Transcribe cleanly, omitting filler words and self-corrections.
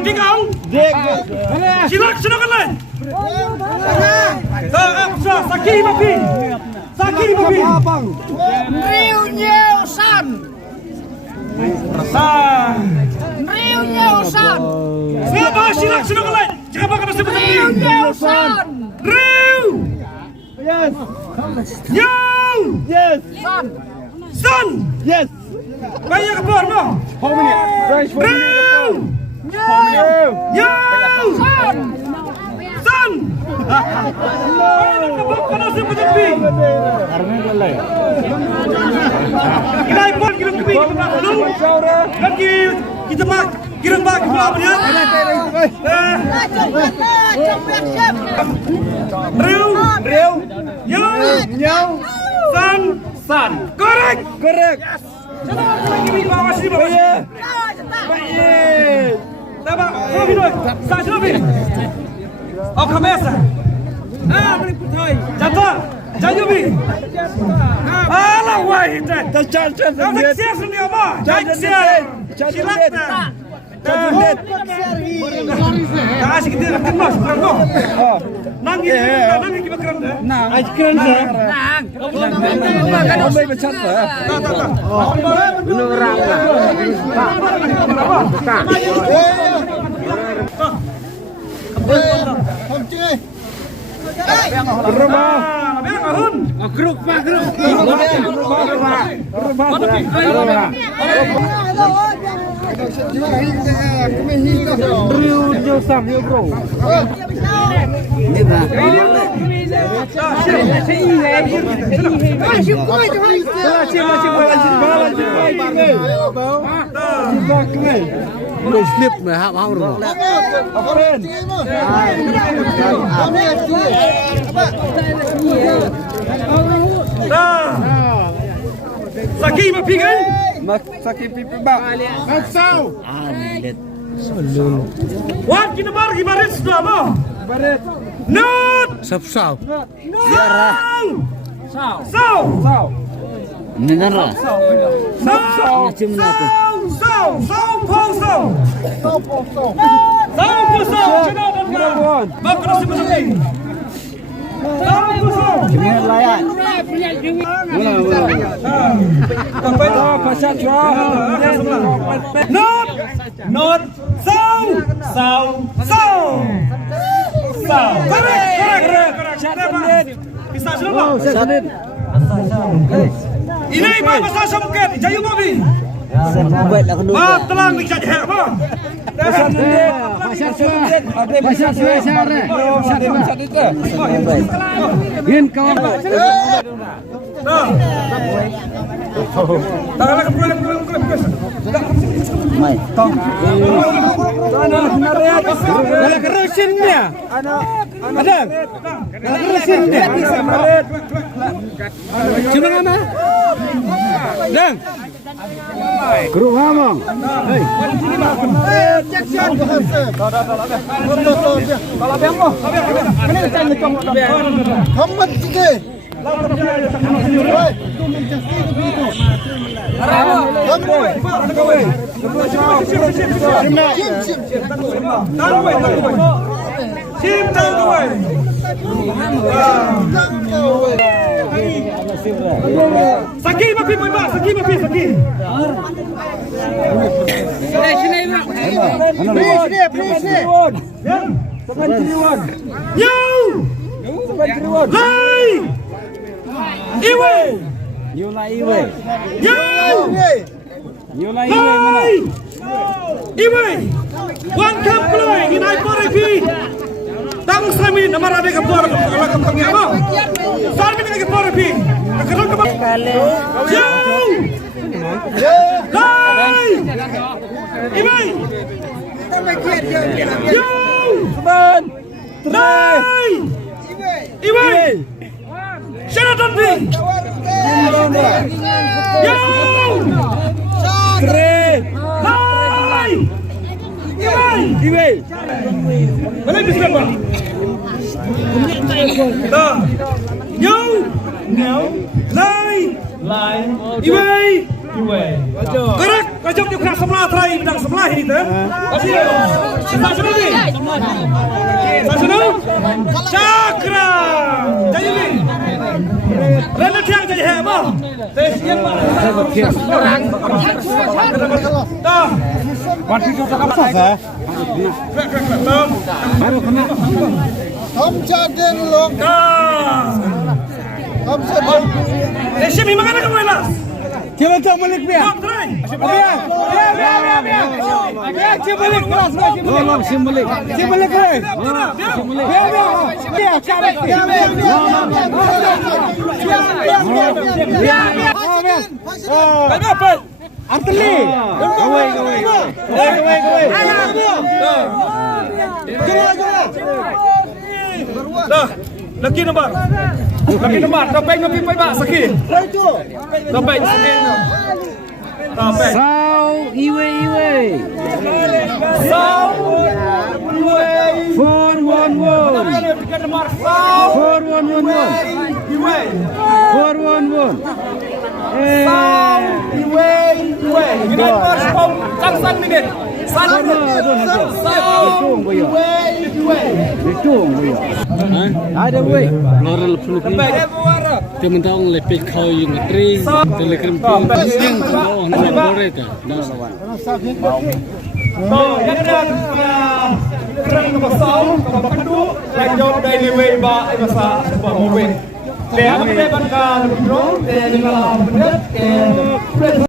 Dik ông. Silakan. Saki Mapi. Riu Nyeusan. Riu Nyeusan. Siapa silakan. Siapa kata sebut Riu Nyeusan. Riu. Yes. Nyau. Yes. San. Yes. Banyak kebor no. How many? French for Riu. Nyau. San. Banyak kebor kata sebut tepi. Kita import kirim tepi kita belum. Lagi kita mak kirim bak kita apa dia? Riu. Nyau. San. Correct. Ini bawa sini bawa. Baik. Tama, sabi doy. Sabi. Oh, começa. Beri putai. Jatuh. Janjubi. Alah, wah itu. Tacan. Nak siap sendiri apa? Siap. Silakan. Kasih kita nak kemas, kerana. Nangi kita kerana. Nang. Keren sah. Nang. Ambil macam tu. Belum orang. Boleh slip mah, mau rumah. Saki Mapi kan? Saki pipi bak. Maksau. Wan kita bar gibaris tu apa? Baret. Not. Sapsau. Sau. Nenara. Ini apa pasal samket? Jayu Mabi. Maaf telang ni jadi hak apa? Guru ngomong. Hei. Jackson. Kalau biang mo. Kena cari lekong. Hambat sikit. Saki mapi pak, saki mapi saki. Yo, Lai, Iwe, Yo, Lai, Iwe, One Cup Play, Inai Porepi. Tang sami namar ade kapor kapor apa? Sami ni kapor pi. Kalau kapor. Yo. Lai. Imai. Yo. Seban. Lai. Imai. Sheraton pi. Yo. Lai. Imai. Mana bisa apa? Dah. Yo. Lai. Iwei. Gerak. Kajak dia kena sebelah terai bidang sebelah ini tu. Kasih. Tak sudah ni. Tak sudah. Cakra. Jadi ni. Rena tiang jadi apa? Tesian mana? Dah. Wanti tu tak apa sah. Không cho đến luôn, không cho đến. Esim ni mana kamu elas? Coba tak balik biar. Biar. Balik kelas. Belum simbalik. Simbalik ke? Biar. Cabut. Biar. Arteli. Gawai. Dah. Laki nomor. Dapat ngopi pak saki. Dapat saki. Dapat. Sau iwe. Sau. 411. Tiket nomor sau. 411. Iwe. 411. Iwe. Ini pos pom kangsan ni. San. Ada weh. Loral peluk ni. Teman-teman lepek kau yang ngetri, telekremping, yang kau nak boleh tak? Yang ada kerang kebasau, kebakadu, lanjut dari wei ba masa sebuah mobil. Dia apa dia ban kan drone, dia juga benda,